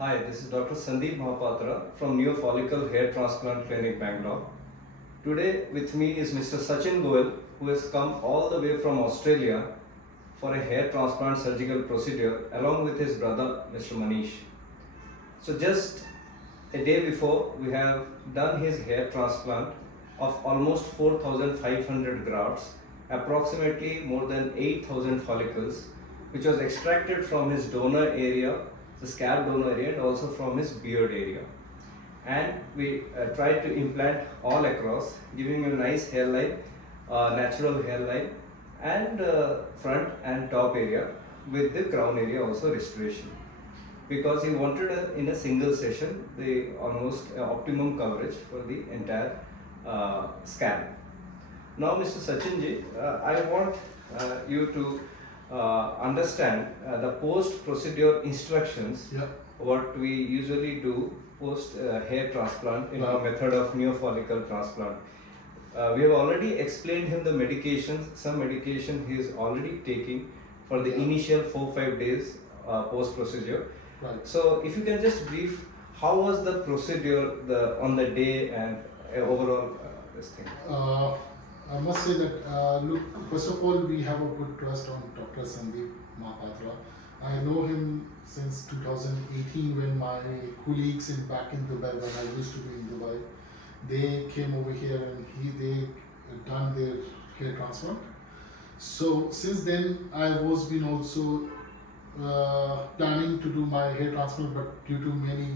Hi, this is Dr. Sandeep Mahapatra from New Follicle Hair Transplant Clinic, Bangalore. Today with me is Mr. Sachin Goel, who has come all the way from Australia for a hair transplant surgical procedure along with his brother, Mr. Manish. So just a day before, we have done his hair transplant of almost 4,500 grafts, approximately more than 8,000 follicles, which was extracted from his donor area, the scalp donor area, and also from his beard area. And we tried to implant all across, giving a nice hairline, natural hairline, and front and top area with the crown area also restoration, because he wanted in a single session the almost optimum coverage for the entire scalp. Now, Mr. Sachinji, I want you to understand the post-procedure instructions, Yeah. what we usually do post hair transplant in our method of neofollicle transplant. We have already explained him the medications, some medication he is already taking for the Yeah. initial 4-5 days post-procedure. Right. So if you can just brief, how was the procedure on the day and overall this thing? I must say that, look, first of all, we have a good trust on Dr. Sandeep Mahapatra. I know him since 2018 when my colleagues back in Dubai, when I used to be in Dubai, they came over here and they done their hair transplant. So since then, I was been also planning to do my hair transplant, but due to many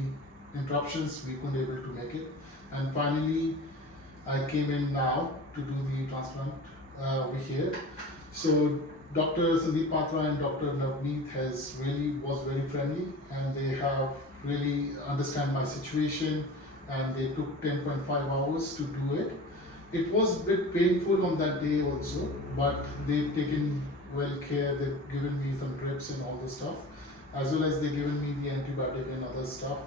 interruptions, we couldn't able to make it. And finally, I came in now to do the transplant over here. So Dr. Sandeep Patra and Dr. Navneet was very friendly, and they have really understand my situation, and they took 10.5 hours to do it. It was a bit painful on that day also, but they've taken well care. They've given me some drips and all this stuff, as well as they given me the antibiotic and other stuff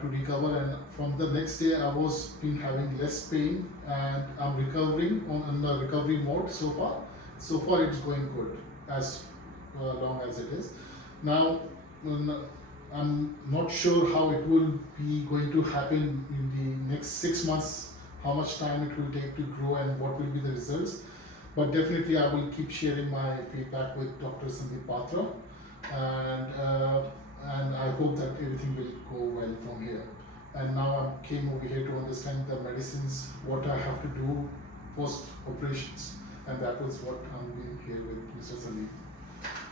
to recover. And from the next day, I was been having less pain, and I'm recovering on the recovery mode so far. So far, it's going good as long as it is. Now, I'm not sure how it will be going to happen in the next 6 months, how much time it will take to grow and what will be the results. But definitely, I will keep sharing my feedback with Dr. Sandeep Patra, and I hope that everything will go well from here. And now I came over here to understand the medicines, what I have to do post operations, and that was what I'm doing here with Mr. Sandeep.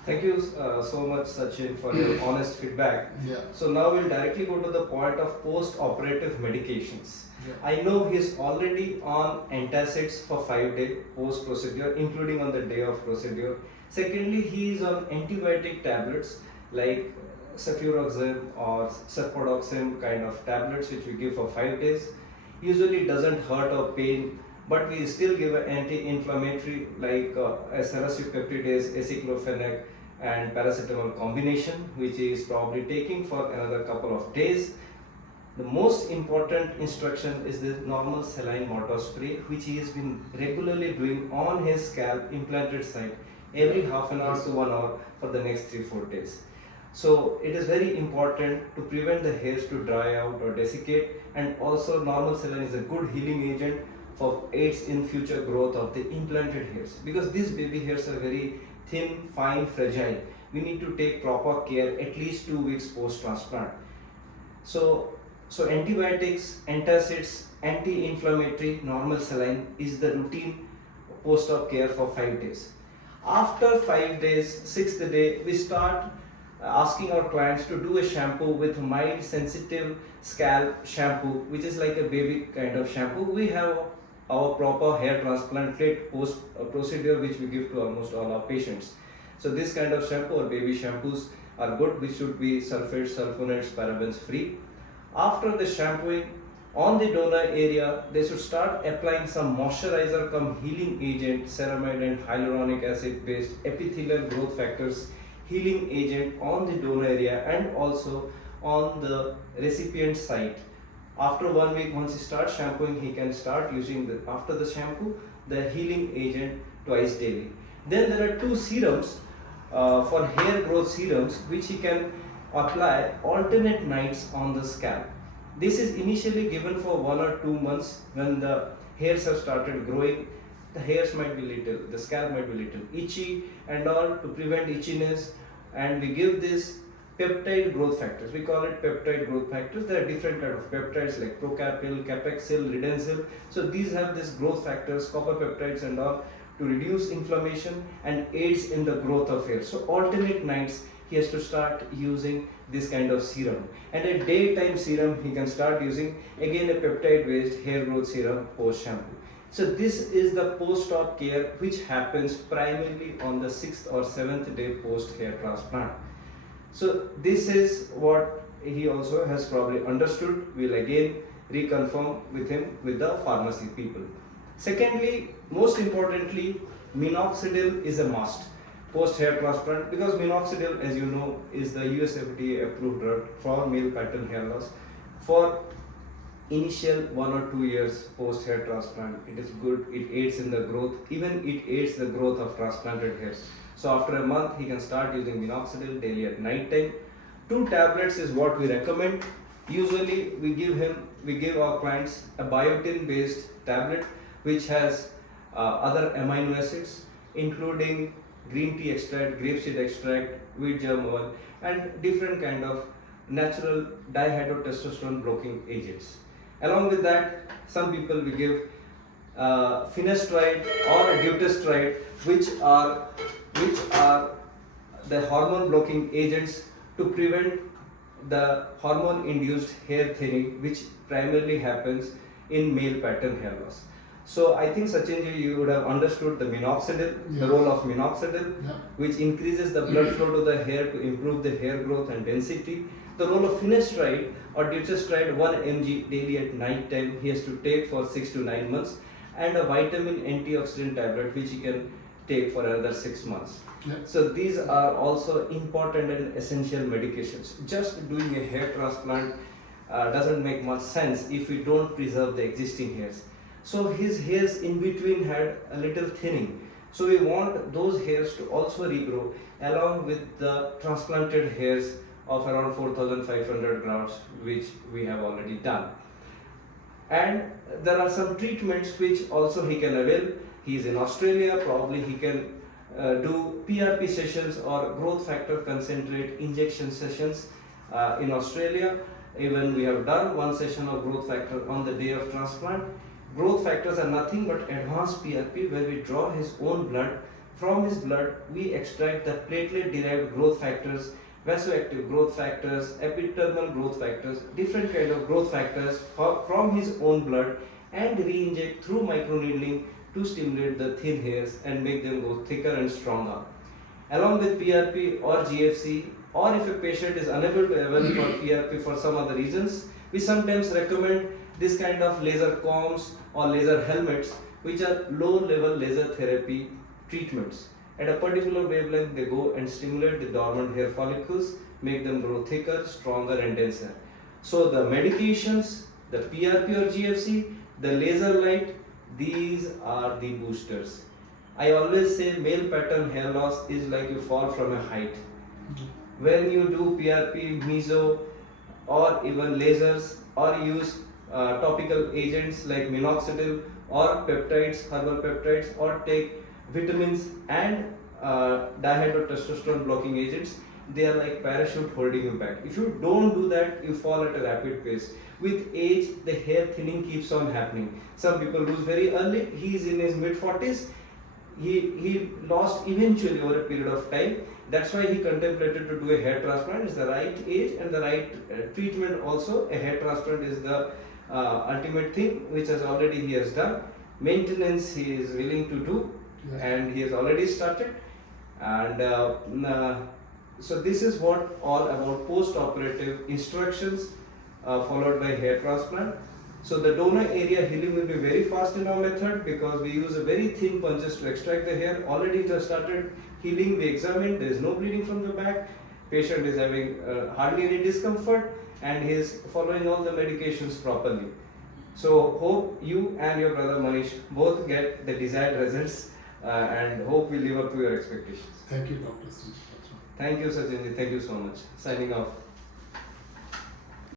Thank you so much, Sachin, for your honest feedback. Yeah. So now we'll directly go to the point of post-operative medications. Yeah. I know he's already on antacids for 5 days post-procedure, including on the day of procedure. Secondly, he is on antibiotic tablets like cefuroxime or cefpodoxime kind of tablets, which we give for 5 days. Usually doesn't hurt or pain, but we still give an anti-inflammatory like peptidase, aceclofenac, and paracetamol combination, which he is probably taking for another couple of days. The most important instruction is the normal saline water spray, which he has been regularly doing on his scalp implanted site every half an hour to 1 hour for the next 3-4 days. So it is very important to prevent the hairs to dry out or desiccate, and also normal saline is a good healing agent for aids in future growth of the implanted hairs, because these baby hairs are very thin, fine, fragile. We need to take proper care at least 2 weeks post transplant. So antibiotics, antacids, anti-inflammatory, normal saline is the routine post-op care for 5 days. After 5 days, 6th day, we start asking our clients to do a shampoo with mild sensitive scalp shampoo, which is like a baby kind of shampoo. We have our proper hair transplant kit post procedure, which we give to almost all our patients. So this kind of shampoo or baby shampoos are good, which should be sulfates, sulfonates, parabens free. After the shampooing on the donor area, they should start applying some moisturizer come healing agent, ceramide and hyaluronic acid based epithelial growth factors healing agent on the donor area and also on the recipient site. After 1 week, once he starts shampooing, he can start using after the shampoo the healing agent twice daily. Then there are 2 serums for hair growth serums, which he can apply alternate nights on the scalp. This is initially given for 1 or 2 months. When the hairs have started growing, the hairs might be little, the scalp might be little itchy and all, to prevent itchiness. And we give this peptide growth factors. We call it peptide growth factors. There are different kind of peptides like procapil, capaxil, redensil. So these have this growth factors, copper peptides and all, to reduce inflammation and aids in the growth of hair. So alternate nights he has to start using this kind of serum, and a daytime serum he can start using again a peptide based hair growth serum post shampoo. So this is the post-op care which happens primarily on the 6th or 7th day post hair transplant. So this is what he also has probably understood. We'll again reconfirm with him with the pharmacy people. Secondly, most importantly, minoxidil is a must post hair transplant, because minoxidil, as you know, is the US FDA approved drug for male pattern hair loss for initial 1 or 2 years post hair transplant. It is good, it aids in the growth, even it aids the growth of transplanted hairs. So after a month he can start using minoxidil daily at night time. 2 tablets is what we recommend. Usually we give our clients a biotin based tablet which has other amino acids including green tea extract, grapeseed extract, wheat germ oil, and different kind of natural dihydrotestosterone blocking agents. Along with that, some people we give finasteride or dutasteride, which are the hormone blocking agents to prevent the hormone induced hair thinning, which primarily happens in male pattern hair loss. So I think Sachin, you would have understood the minoxidil, the role of minoxidil, which increases the blood flow to the hair to improve the hair growth and density. The role of finasteride or dutasteride 1 mg daily at night time he has to take for 6 to 9 months, and a vitamin antioxidant tablet which he can take for another 6 months. So these are also important and essential medications. Just doing a hair transplant doesn't make much sense if we don't preserve the existing hairs. So his hairs in between had a little thinning. So we want those hairs to also regrow along with the transplanted hairs of around 4,500 grafts which we have already done. And there are some treatments which also he can avail. He is in Australia, probably he can do PRP sessions or growth factor concentrate injection sessions in Australia. Even we have done 1 session of growth factor on the day of transplant. Growth factors are nothing but advanced PRP where we draw his own blood. From his blood, we extract the platelet derived growth factors, vasoactive growth factors, epidermal growth factors, different kind of growth factors from his own blood, and re-inject through microneedling to stimulate the thin hairs and make them go thicker and stronger. Along with PRP or GFC, or if a patient is unable to avail for PRP for some other reasons, we sometimes recommend this kind of laser combs or laser helmets, which are low level laser therapy treatments. At a particular wavelength, they go and stimulate the dormant hair follicles, make them grow thicker, stronger and denser. So the medications, the PRP or GFC, the laser light, these are the boosters. I always say male pattern hair loss is like you fall from a height. When you do PRP, meso, or even lasers, or use topical agents like minoxidil or peptides, herbal peptides, or take vitamins and dihydrotestosterone blocking agents, they are like parachute holding you back. If you don't do that, you fall at a rapid pace. With age, the hair thinning keeps on happening. Some people lose very early. He is in his mid-40s. He lost eventually over a period of time. That's why he contemplated to do a hair transplant. It's the right age and the right treatment also. A hair transplant is the ultimate thing which he has done. Maintenance he is willing to do, and he has already started. And so this is what all about post-operative instructions followed by hair transplant. So the donor area healing will be very fast in our method because we use a very thin punches to extract the hair. Already it has started healing. We examined, there is no bleeding from the back. Patient is having hardly any discomfort and he is following all the medications properly. So hope you and your brother Manish both get the desired results and hope we live up to your expectations. Thank you, Dr. Steve. Thank you, Sachin. Thank you so much. Signing off.